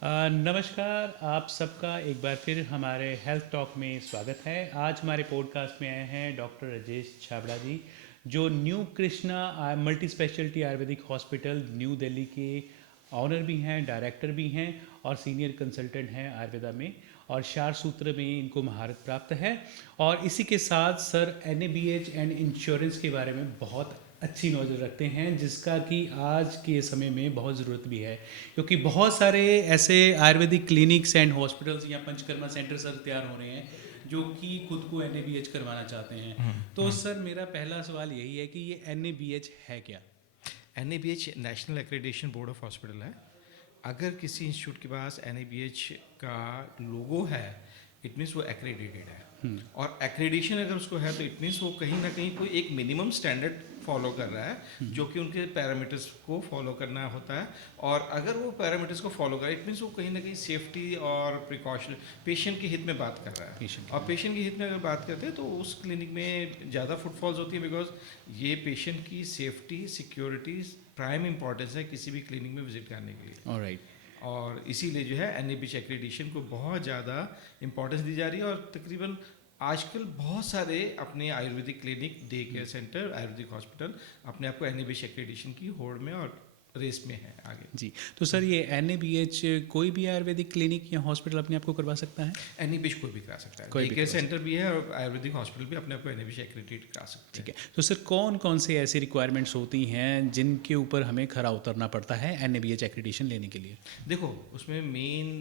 नमस्कार, आप सबका एक बार फिर हमारे हेल्थ टॉक में स्वागत है। आज हमारे पॉडकास्ट में आए हैं डॉक्टर राजेश छाबड़ा जी, जो new Krishna multi speciality Ayurvedic hospital new Delhi के ऑनर भी हैं, डायरेक्टर भी हैं और सीनियर कंसल्टेंट हैं आयुर्वेदा में, और चार सूत्र में इनको महारत प्राप्त है। और इसी के साथ सर NABH एंड इंश्योरेंस के बारे में बहुत अच्छी नॉलेज रखते हैं, जिसका कि आज के समय में बहुत ज़रूरत भी है, क्योंकि बहुत सारे ऐसे आयुर्वेदिक क्लिनिक्स एंड हॉस्पिटल्स या पंचकर्मा सेंटर सर तैयार हो रहे हैं जो कि खुद को NABH करवाना चाहते हैं। तो सर मेरा पहला सवाल यही है कि ये NABH है क्या? NABH national accreditation board of hospital है। अगर किसी इंस्टीट्यूट के पास NABH का लोगो है, इट मीन्स वो एक्रेडिटेड है। और एक्रेडिटेशन अगर उसको है तो इट मीन्स वो कहीं ना कहीं कोई एक मिनिमम स्टैंडर्ड फॉलो कर रहा है, जो कि उनके पैरामीटर्स को फॉलो करना होता है। और अगर वो पैरामीटर्स को फॉलो करे, इट मीन्स वो कहीं ना कहीं सेफ्टी और प्रिकॉशन पेशेंट के हित में बात कर रहा है। और पेशेंट के हित में अगर बात करते हैं तो उस क्लिनिक में ज़्यादा फुटफॉल्स होती है, बिकॉज ये पेशेंट की सेफ्टी सिक्योरिटी प्राइम इंपॉर्टेंस है किसी भी क्लिनिक में विजिट करने के लिए। ऑलराइट। और इसीलिए जो है NABH एक्रेडिटेशन को बहुत ज़्यादा इंपॉर्टेंस दी जा रही है। और तकरीबन आजकल बहुत सारे अपने Ayurvedic clinic, day care centre, Ayurvedic hospital अपने आप को NABH एक्रेडिटेशन की होड़ में और रेस में है आगे। जी, तो सर ये NABH कोई भी आयुर्वेदिक क्लिनिक या हॉस्पिटल अपने आप को करवा सकता है? NABH कोई भी करा सकता है, कोई डे भी केयर करवा सेंटर भी है और आयुर्वेदिक हॉस्पिटल भी अपने आप को NABH एक्रेडिट करा सकते हैं। ठीक है, तो सर कौन कौन से ऐसी रिक्वायरमेंट्स होती हैं जिनके ऊपर हमें खरा उतरना पड़ता है NABH एक्रेडिटेशन लेने के लिए? देखो, उसमें मेन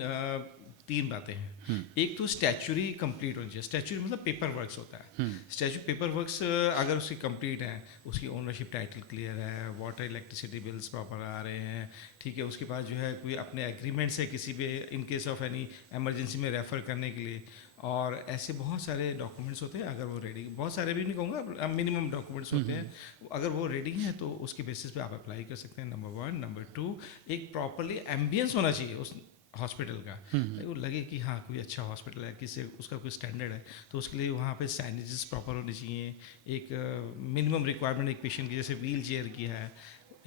3 बातें हैं। एक तो स्टैचुरी कंप्लीट होनी चाहिए। स्टैचुरी मतलब पेपर वर्क्स होता है। स्टैचुरी पेपर वर्क्स अगर उसकी कंप्लीट है, उसकी ओनरशिप टाइटल क्लियर है, वाटर इलेक्ट्रिसिटी बिल्स प्रॉपर आ रहे हैं, ठीक है, उसके बाद जो है कोई अपने एग्रीमेंट्स है किसी भी in case of any emergency में रेफ़र करने के लिए, और ऐसे बहुत सारे डॉक्यूमेंट्स होते हैं। अगर वो रेडी, बहुत सारे भी नहीं कहूँगा, मिनिमम डॉक्यूमेंट्स होते हैं, अगर वो रेडी हैं तो उसके बेसिस पे आप अप्लाई कर सकते हैं, नंबर 1। नंबर 2, एक प्रॉपरली एम्बियंस होना चाहिए उस हॉस्पिटल का, वो लगे कि हाँ कोई अच्छा हॉस्पिटल है, किसी उसका कोई स्टैंडर्ड है। तो उसके लिए वहाँ पे सैनिटाइजेस प्रॉपर होने चाहिए। एक मिनिमम रिक्वायरमेंट एक पेशेंट की, जैसे व्हील चेयर की है,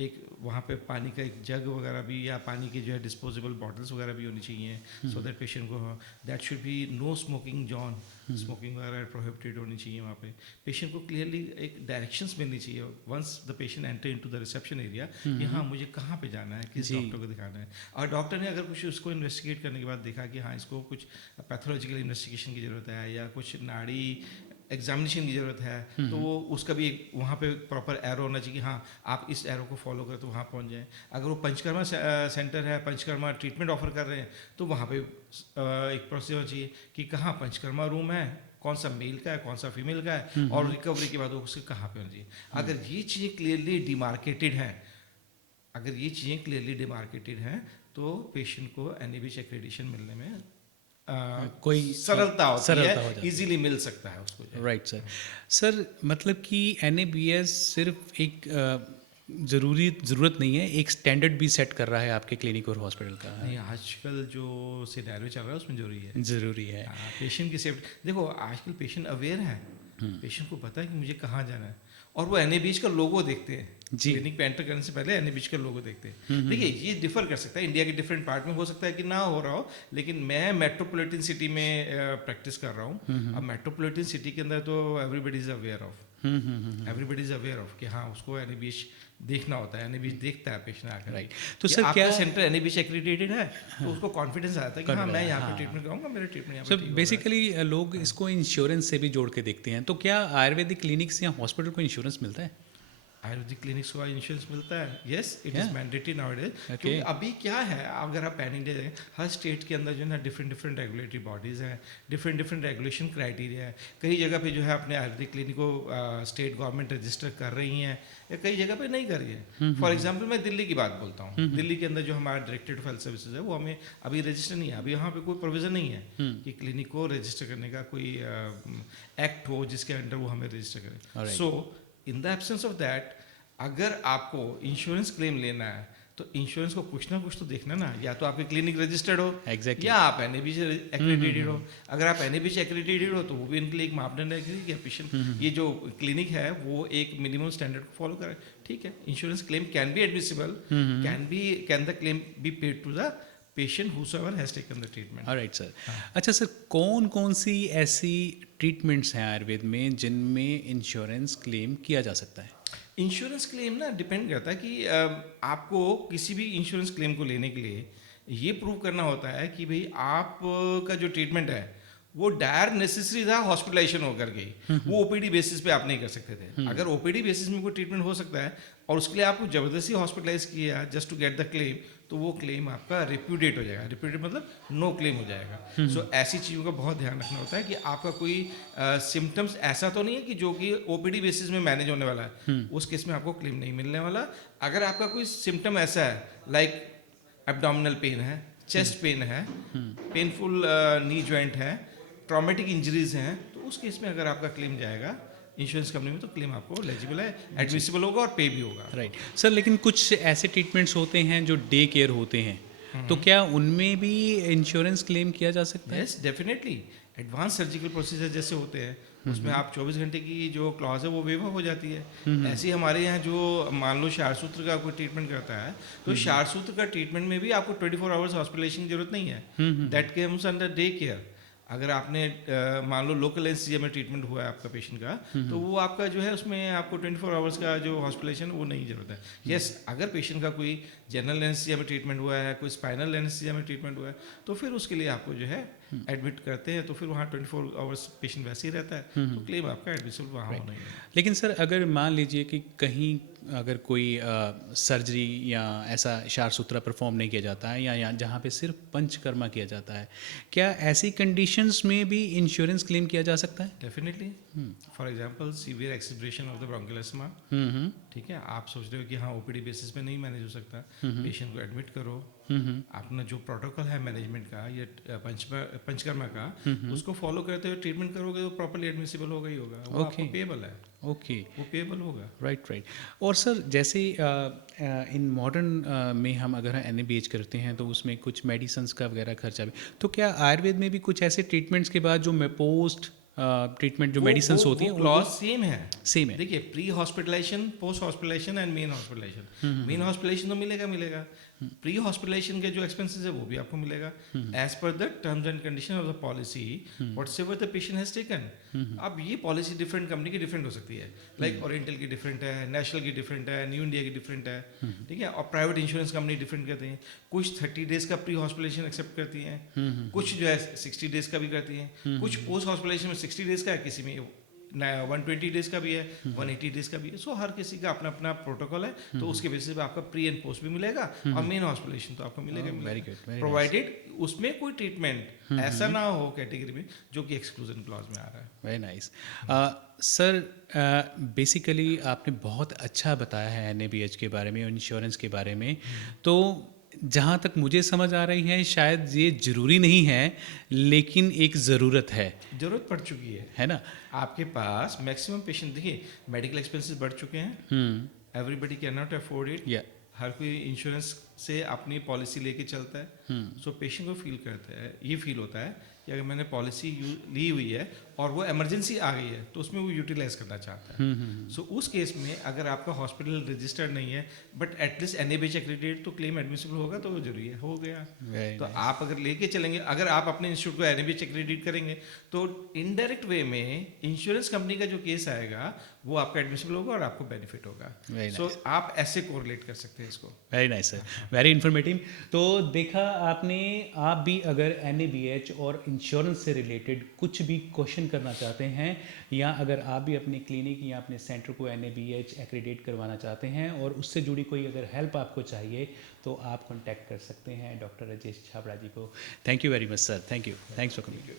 एक वहाँ पे पानी का एक जग वगैरह भी, या पानी की जो है डिस्पोजेबल बॉटल्स वगैरह भी होनी चाहिए, सो दैट पेशेंट को, that should be no smoking zone, smoking वगैरह प्रोहिबिटेड होनी चाहिए वहाँ पे। पेशेंट को क्लियरली एक डायरेक्शंस मिलनी चाहिए once the patient enter into the reception area, कि हाँ मुझे कहाँ पे जाना है, किस डॉक्टर को दिखाना है। और डॉक्टर ने अगर कुछ उसको इन्वेस्टिगेट करने के बाद देखा कि हाँ इसको कुछ पैथोलॉजिकल इन्वेस्टिगेशन की ज़रूरत है या कुछ नाड़ी एग्जामिनेशन की ज़रूरत है, तो वो उसका भी एक वहाँ पे प्रॉपर एरो होना चाहिए कि हाँ आप इस एरो को फॉलो करें तो वहाँ पहुँच जाएं। अगर वो पंचकर्मा सेंटर है, पंचकर्मा ट्रीटमेंट ऑफर कर रहे हैं, तो वहाँ पे एक प्रोसेस होना चाहिए कि कहाँ पंचकर्मा रूम है, कौन सा मेल का है, कौन सा फीमेल का है, और रिकवरी के बाद उसके कहाँ पे होना चाहिए। अगर ये चीज़ें क्लियरली डिमार्केटेड हैं, अगर ये चीज़ें क्लियरली डिमार्केटेड हैं, तो पेशेंट को NABH एक्रेडिटेशन मिलने में कोई सरलता होती सरलता हो है, जाती इजीली मिल सकता है उसको। Right sir. सर मतलब कि NABH सिर्फ एक ज़रूरत नहीं है, एक स्टैंडर्ड भी सेट कर रहा है आपके क्लिनिक और हॉस्पिटल का। नहीं, आजकल जो सिनेरियो चल रहा है उसमें जरूरी है, ज़रूरी है। पेशेंट की सेफ्टी। देखो आजकल पेशेंट अवेयर है, पेशेंट को पता है कि मुझे कहाँ जाना है, और वो NABH का लोगो देखते हैं जी। क्लिनिक पे एंटर करने से पहले NABH का लोगो देखते हैं। देखिए ये डिफर कर सकता है, इंडिया के डिफरेंट पार्ट में हो सकता है कि ना हो रहा हो, लेकिन मैं मेट्रोपॉलिटन सिटी में प्रैक्टिस कर रहा हूँ। अब मेट्रोपॉलिटन सिटी के अंदर तो everybody is aware of, everybody is aware of कि हाँ उसको NABH देखना होता है, NABH देखता है पेशेंट आकर। राइट, तो सर क्या सेंटर NABH एक्रेडिटेड है, तो उसको कॉन्फिडेंस आता है कि हाँ मैं यहाँ पे ट्रीटमेंट कराऊंगा, मेरा ट्रीटमेंट यहाँ पे ठीक सर होगा। बेसिकली लोग इसको इंश्योरेंस से भी जोड़ के देखते हैं, तो क्या आयुर्वेदिक क्लिनिक्स या हॉस्पिटल को इंश्योरेंस मिलता है? आयुर्वेदिक क्लिनिक्स को इंश्योरेंस मिलता है, yes it is mandatory nowadays. Okay. क्योंकि अभी क्या है, अगर आप पैन इंडिया देखें, हर स्टेट के अंदर जो है ना डिफरेंट रेगुलेटरी बॉडीज़ हैं, डिफरेंट रेगुलेशन क्राइटेरिया है। कई जगह पे जो है अपने आयुर्वेदिक क्लिनिक को स्टेट गवर्नमेंट रजिस्टर कर रही हैं, या कई जगह पे नहीं कर रही है। फॉर एग्जाम्पल मैं दिल्ली की बात बोलता हूँ, दिल्ली के अंदर जो हमारा डायरेक्टरेट ऑफ हेल्थ सर्विसेज है वो हमें अभी रजिस्टर नहीं है, अभी यहाँ पे कोई प्रोविजन नहीं है कि क्लिनिक को रजिस्टर करने का कोई एक्ट हो जिसके अंडर वो हमें रजिस्टर करें। So in the absence of that, अगर आपको इंश्योरेंस क्लेम लेना है तो इंश्योरेंस को कुछ ना कुछ तो देखना ना, या तो आपकी क्लिनिक रजिस्टर्ड हो, Exactly. या आप NABH एक्रेडिटेड हो। अगर आप NABH एक्रेडिटेड हो तो वो भी इनके लिए एक मापदंड है कि पेशेंट ये जो क्लिनिक है वो एक मिनिमम स्टैंडर्ड को फॉलो करे, ठीक है। Insurance claim can be admissible, can the claim be paid to the patient whosoever has taken the treatment. Alright sir. अच्छा सर, कौन कौन सी ऐसी ट्रीटमेंट्स हैं आयुर्वेद में जिनमें इंश्योरेंस क्लेम किया जा सकता है? इंश्योरेंस क्लेम ना डिपेंड करता है कि आपको किसी भी इंश्योरेंस क्लेम को लेने के लिए ये प्रूव करना होता है कि भाई आपका जो ट्रीटमेंट है वो डायर नेसेसरी था हॉस्पिटलाइजेशन होकर के, वो ओपीडी बेसिस पे आप नहीं कर सकते थे। अगर ओपीडी बेसिस में कोई ट्रीटमेंट हो सकता है और उसके लिए आपको जबरदस्ती हॉस्पिटलाइज किया just to get the claim, तो वो क्लेम आपका रिप्यूडेट हो जाएगा। रिप्यूडेट मतलब नो क्लेम हो जाएगा। सो ऐसी चीज़ों का बहुत ध्यान रखना होता है कि आपका कोई सिम्टम्स ऐसा तो नहीं है कि जो कि ओपीडी बेसिस में मैनेज होने वाला है, उस केस में आपको क्लेम नहीं मिलने वाला। अगर आपका कोई सिम्टम ऐसा है लाइक एब्डोमिनल पेन है, चेस्ट पेन है, पेनफुल नी जॉइंट है, ट्रॉमेटिक इंजरीज हैं, तो उस केस में अगर आपका क्लेम जाएगा इंश्योरेंस कंपनी में तो क्लेम आपको एलिजिबल है, एडमिसिबल होगा और पे भी होगा। राइट सर, लेकिन कुछ ऐसे ट्रीटमेंट्स होते हैं जो डे केयर होते हैं, तो क्या उनमें भी इंश्योरेंस क्लेम किया जा सकता है? Yes definitely. Advance surgical procedure जैसे होते हैं उसमें आप 24 घंटे की जो क्लॉज है वो वेव हो जाती है। ऐसे ही हमारे यहाँ जो मान लो शारसूत्र का कोई ट्रीटमेंट करता है, तो शारसूत्र का ट्रीटमेंट में भी आपको 24 आवर्स हॉस्पिटलाइजेशन की जरूरत नहीं है। That comes under day care. अगर आपने मान लो लोकल एनसीए में ट्रीटमेंट हुआ है आपका पेशेंट का, तो वो आपका जो है उसमें आपको 24 आवर्स का जो हॉस्पिटलाइजेशन वो नहीं जरूरत है। यस, अगर पेशेंट का कोई जनरल एनसीए में ट्रीटमेंट हुआ है, कोई स्पाइनल एनसीए में ट्रीटमेंट हुआ है, तो फिर उसके लिए आपको जो है एडमिट करते हैं, तो फिर वहाँ 24 आवर्स पेशेंट वैसे ही रहता है, तो क्लेम आपका एडमिसिबल वहाँ होना ही है। लेकिन सर, अगर मान लीजिए कि कहीं अगर कोई सर्जरी या ऐसा शारसूत्रा परफॉर्म नहीं किया जाता है, या जहाँ पे सिर्फ पंचकर्मा किया जाता है, क्या ऐसी कंडीशंस में भी इंश्योरेंस क्लेम किया जा सकता है? Definitely. For example severe exacerbation of the bronchial asthma, ठीक है, आप सोच रहे हो कि हाँ ओपीडी बेसिस पे नहीं मैनेज हो सकता, पेशेंट को एडमिट करो, अपना जो प्रोटोकॉल है मैनेजमेंट का या पंचकर्मा का, उसको फॉलो करते हुए ट्रीटमेंट करोगे तो प्रॉपर्ली एडमिसिबल होगा ही होगा, वो आपको पेएबल है। ओके, वो पेएबल होगा। राइट। और सर, जैसे इन मॉडर्न में हम अगर NABH करते हैं तो उसमें कुछ मेडिसिन्स का वगैरह खर्चा भी, तो क्या आयुर्वेद में भी कुछ ऐसे ट्रीटमेंट्स के बाद जो पोस्ट ट्रीटमेंट जो मेडिसिन्स होती हैं, क्लॉज सेम है? सेम है। देखिए, pre hospitalisation, post hospitalisation and main hospitalisation. Main hospitalisation तो मिलेगा। प्री हॉस्पिटलाइजेशन के जो एक्सपेंसेस है वो भी आपको मिलेगा as per the terms and condition of the policy whatsoever the patient has taken. अब ये पॉलिसी डिफरेंट कंपनी की डिफरेंट हो सकती है, लाइक ओरिएंटल की डिफरेंट है, नेशनल की डिफरेंट है, न्यू इंडिया की डिफरेंट है, ठीक है, और प्राइवेट इंश्योरेंस कंपनी डिफरेंट करती हैं। कुछ 30 डेज का प्री हॉस्पिटलाइजेशन एक्सेप्ट करती हैं, कुछ जो है 60 डेज का भी करती हैं, कुछ पोस्ट हॉस्पिटलाइजेशन में 60 डेज का है, किसी में 120 डेज का भी है, 180 डेज का भी है। सो हर किसी का अपना अपना प्रोटोकॉल है, तो उसके बेसिस पे आपका प्री एंड पोस्ट भी मिलेगा और मेन हॉस्पिटलाइजेशन तो आपको मिलेगा। वेरी गुड, प्रोवाइडेड उसमें कोई ट्रीटमेंट ऐसा ना हो कैटेगरी में जो कि एक्सक्लूजन क्लॉज में आ रहा है। Very nice. सर, बेसिकली आपने बहुत अच्छा बताया है NABH के बारे में और इंश्योरेंस के बारे में। तो जहाँ तक मुझे समझ आ रही है, शायद ये ज़रूरी नहीं है, लेकिन एक ज़रूरत है। ज़रूरत पड़ चुकी है ना? आपके पास मैक्सिमम पेशेंट, देखिए मेडिकल एक्सपेंसेस बढ़ चुके हैं, everybody can not afford it. हर कोई इंश्योरेंस से अपनी पॉलिसी लेके चलता है। सो पेशेंट को फील करता है, ये फील होता है कि अगर मैंने पॉलिसी ली हुई है और वो इमरजेंसी आ गई है तो उसमें वो यूटिलाइज करना चाहता है। सो उस केस में अगर आपका हॉस्पिटल रजिस्टर्ड नहीं है बट एटलीस्ट NABH एक्रेडिटेड, तो क्लेम एडमिसिबल होगा, तो वो जरूरी है, हो गया। तो आप अगर लेके चलेंगे, अगर आप अपने इंस्टीट्यूट को NABH एक्रेडिट करेंगे, तो इनडायरेक्ट वे में इंश्योरेंस कंपनी का जो केस आएगा वो आपका एडमिसिबल होगा और आपको बेनिफिट होगा। सो आप ऐसे कोरिलेट कर सकते हैं इसको। Very nice sir, very informative. तो देखा आपने, आप भी अगर NABH और इंश्योरेंस से रिलेटेड कुछ भी क्वेश्चन करना चाहते हैं, या अगर आप भी अपने क्लिनिक या अपने सेंटर को NABH एक्रेडिट करवाना चाहते हैं और उससे जुड़ी कोई अगर हेल्प आपको चाहिए, तो आप कॉन्टैक्ट कर सकते हैं डॉक्टर राजेश छाबड़ा जी को। Thank you very much sir, thank you, thanks for coming.